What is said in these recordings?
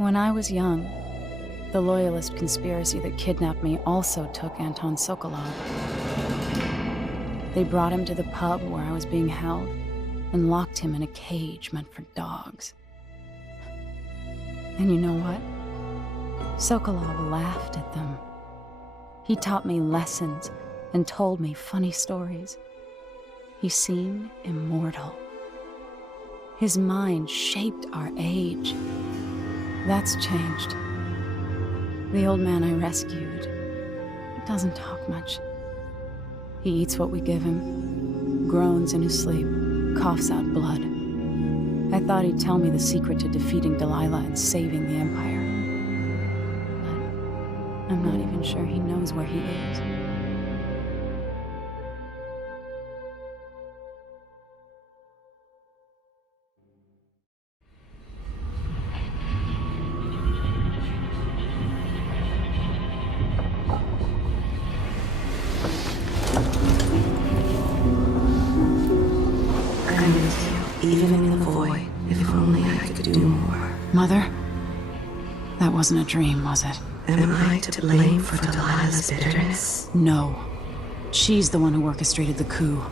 When I was young, the Loyalist conspiracy that kidnapped me also took Anton Sokolov. They brought him to the pub where I was being held and locked him in a cage meant for dogs. And you know what? Sokolov laughed at them. He taught me lessons and told me funny stories. He seemed immortal. His mind shaped our age. That's changed. The old man I rescued doesn't talk much. He eats what we give him, groans in his sleep, coughs out blood. I thought he'd tell me the secret to defeating Delilah and saving the Empire. But I'm not even sure he knows where he is. Even in the void, if only I could do more. Mother? That wasn't a dream, was it? Am I to blame for Delilah's bitterness? No. She's the one who orchestrated the coup.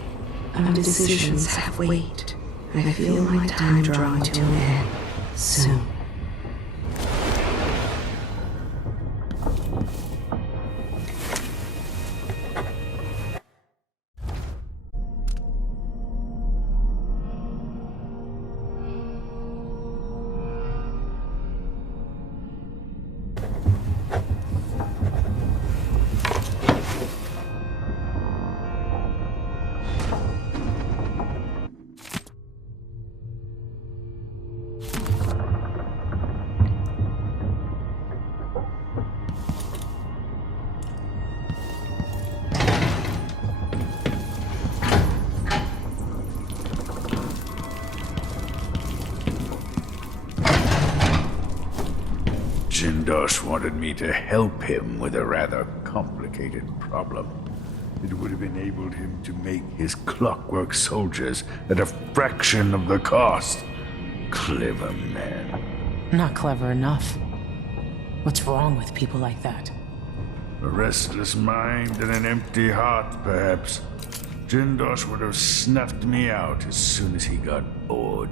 Our decisions have weight. I feel my time drawing to an end soon. Jindosh wanted me to help him with a rather complicated problem. It would have enabled him to make his clockwork soldiers at a fraction of the cost. Clever man. Not clever enough. What's wrong with people like that? A restless mind and an empty heart, perhaps. Jindosh would have snuffed me out as soon as he got bored.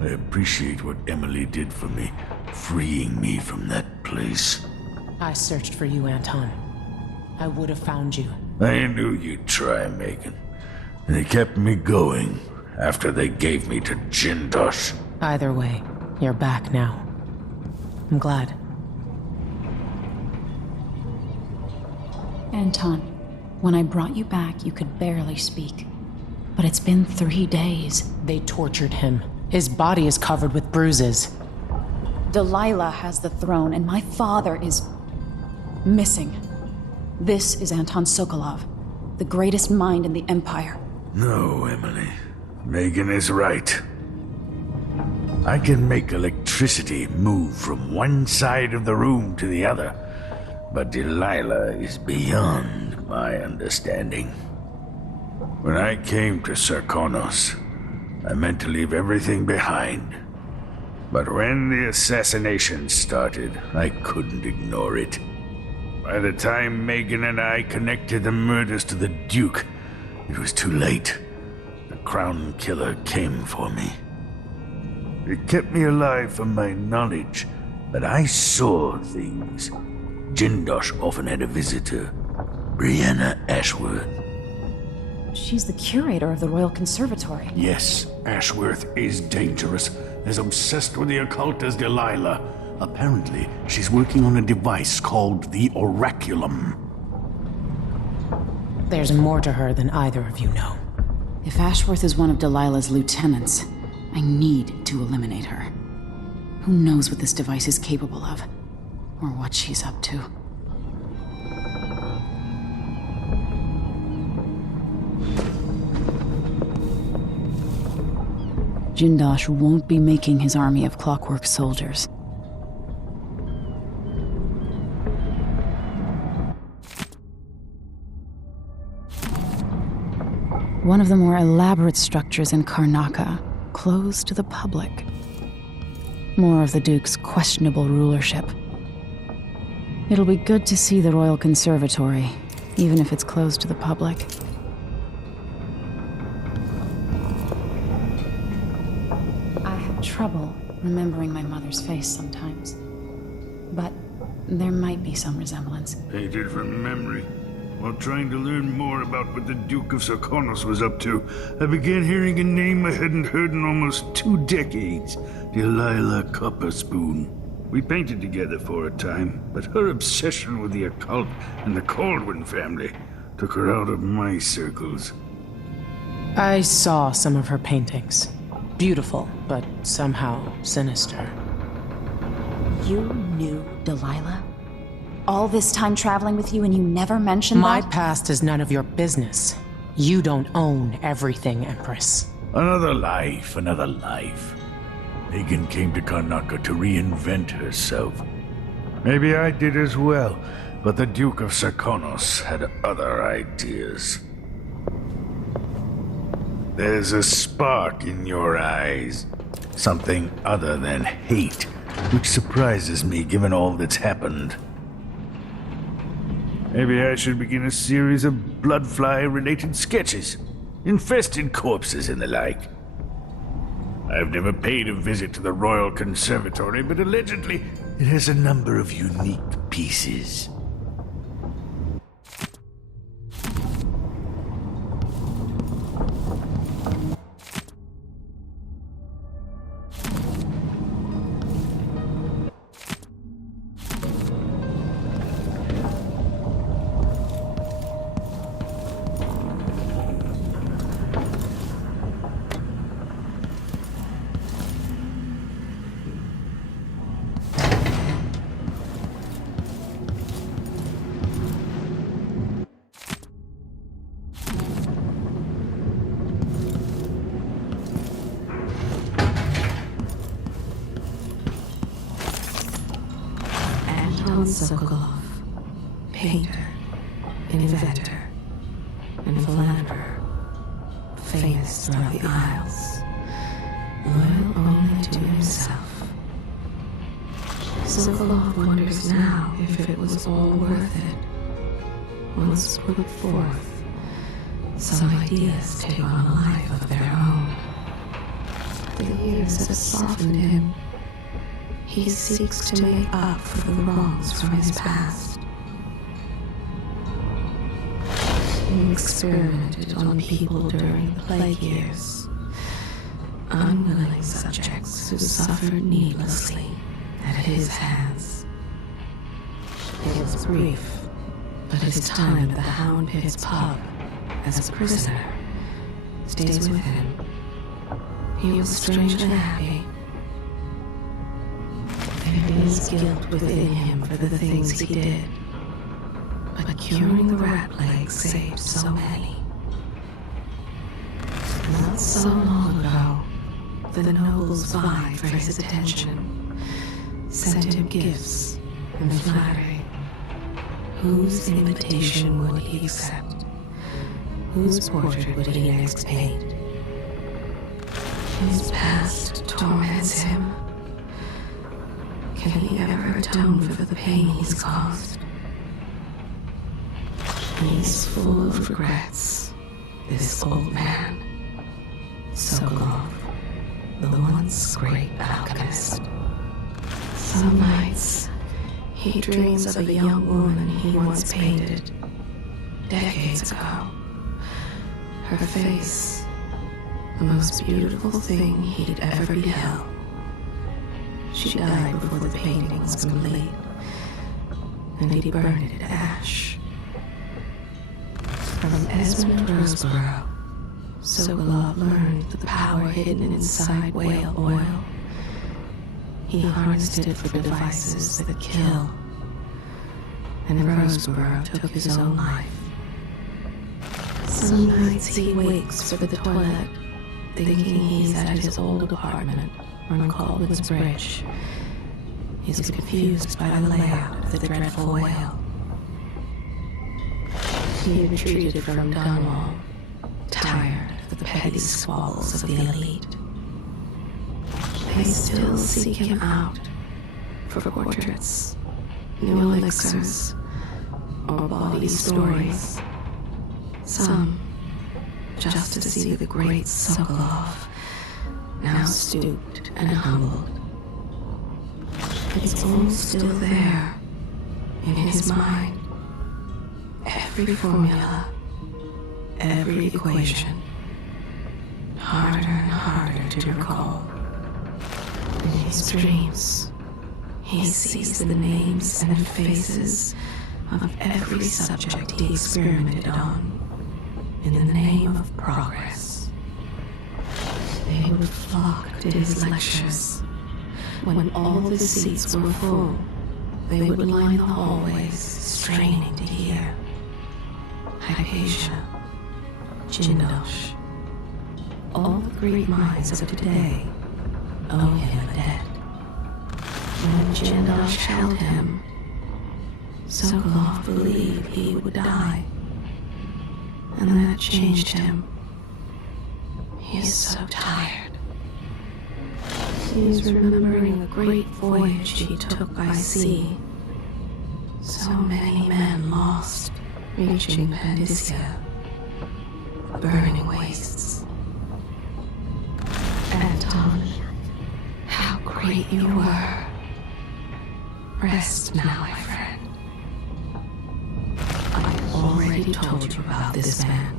I appreciate what Emily did for me, freeing me from that place. I searched for you, Anton. I would have found you. I knew you'd try, Megan. And they kept me going after they gave me to Jindosh. Either way, you're back now. I'm glad. Anton, when I brought you back, you could barely speak. But it's been 3 days. They tortured him. His body is covered with bruises. Delilah has the throne, and my father is missing. This is Anton Sokolov, the greatest mind in the Empire. No, Emily. Megan is right. I can make electricity move from one side of the room to the other, but Delilah is beyond my understanding. When I came to Sarkonos, I meant to leave everything behind. But when the assassination started, I couldn't ignore it. By the time Megan and I connected the murders to the Duke, it was too late. The Crown Killer came for me. It kept me alive from my knowledge, but I saw things. Jindosh often had a visitor, Brianna Ashworth. She's the curator of the Royal Conservatory. Yes, Ashworth is dangerous. As obsessed with the occult as Delilah. Apparently, she's working on a device called the Oraculum. There's more to her than either of you know. If Ashworth is one of Delilah's lieutenants, I need to eliminate her. Who knows what this device is capable of, or what she's up to. Jindosh won't be making his army of clockwork soldiers. One of the more elaborate structures in Karnaca, closed to the public. More of the Duke's questionable rulership. It'll be good to see the Royal Conservatory, even if it's closed to the public. I have trouble remembering my mother's face sometimes, but there might be some resemblance. Painted from memory. While trying to learn more about what the Duke of Sarkonos was up to, I began hearing a name I hadn't heard in almost 2 decades. Delilah Copperspoon. We painted together for a time, but her obsession with the occult and the Caldwin family took her out of my circles. I saw some of her paintings. Beautiful, but somehow sinister. You knew Delilah? All this time traveling with you and you never mentioned My that? past is none of your business. You don't own everything, Empress. Another life, another life. Megan came to Karnaca to reinvent herself. Maybe I did as well, but the Duke of Sarkonos had other ideas. There's a spark in your eyes. Something other than hate, which surprises me given all that's happened. Maybe I should begin a series of bloodfly-related sketches. Infested corpses and the like. I've never paid a visit to the Royal Conservatory, but allegedly it has a number of unique pieces. Sokolov, painter, inventor, and philanderer, famous throughout the Isles, loyal only to himself. Sokolov wonders now if it was all worth it. Once put forth, some ideas take on a life of their own. The years have softened him. He seeks to make up for the wrongs from his past. He experimented on people during the plague years, unwilling subjects who suffered needlessly at his hands. It was brief, but his time at the Hound Pit's pub as a prisoner stays with him. He was strangely happy. There is guilt within him for the things he did, but curing the rat plague saved so many. Not so long ago, the nobles vied for his attention, sent him gifts and flattery. Whose invitation would he accept? Whose portrait would he next paint? His past torments him. Can he ever atone for the pain he's caused? He's full of regrets, this old man. Sokolov, the once great alchemist. Some nights, he dreams of a young woman he once painted, decades ago. Her face, the most beautiful thing he'd ever beheld. She died before the painting was complete, and he burned it to ash. From Esmond Roseborough, Sokolov learned the power hidden inside whale oil. He harnessed it for devices that kill, and Roseborough took his own life. Some nights he wakes for the toilet, thinking he's at his old apartment on Caldwin's Bridge. He's confused by the layout of the dreadful whale. He retreated from Dunwall, tired of the petty squabbles of the elite. They still seek him out for portraits, new elixirs, or body stories. Some just to see the great Sokolov, now stooped and humbled. It's all still there, in his mind. Every formula, every equation, harder and harder to recall. In his dreams, he sees the names and faces of every subject he experimented on in the name of progress. They would flock to his lectures. When all the seats were full, they would line the hallways, straining to hear. Hypatia, Jindosh, all the great minds of today owe him a debt. When Jindosh held him, Sokolov believed he would die, and that changed him. He is so tired. He is remembering the great voyage he took by sea. So many men lost, reaching Pandyssia, the burning wastes. Anton, how great you were. Rest now, my friend. I've already told you about this man.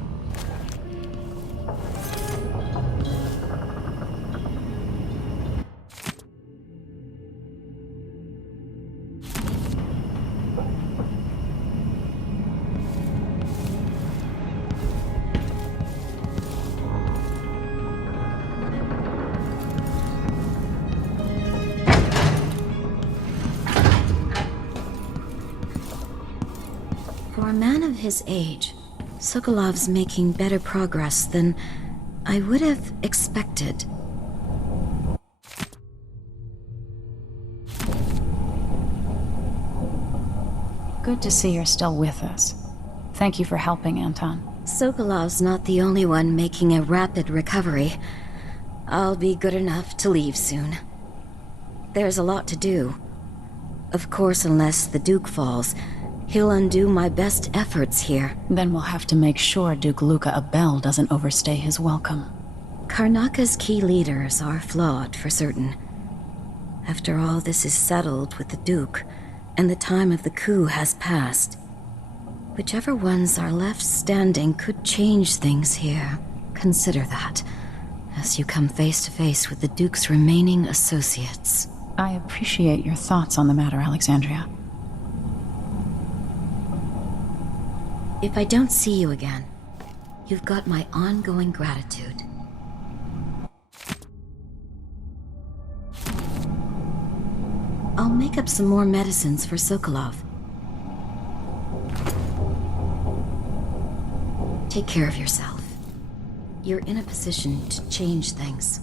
For a man of his age, Sokolov's making better progress than I would have expected. Good to see you're still with us. Thank you for helping, Anton. Sokolov's not the only one making a rapid recovery. I'll be good enough to leave soon. There's a lot to do. Of course, unless the Duke falls, he'll undo my best efforts here. Then we'll have to make sure Duke Luca Abel doesn't overstay his welcome. Karnaka's key leaders are flawed, for certain. After all this is settled with the Duke, and the time of the coup has passed, whichever ones are left standing could change things here. Consider that, as you come face to face with the Duke's remaining associates. I appreciate your thoughts on the matter, Alexandria. If I don't see you again, you've got my ongoing gratitude. I'll make up some more medicines for Sokolov. Take care of yourself. You're in a position to change things.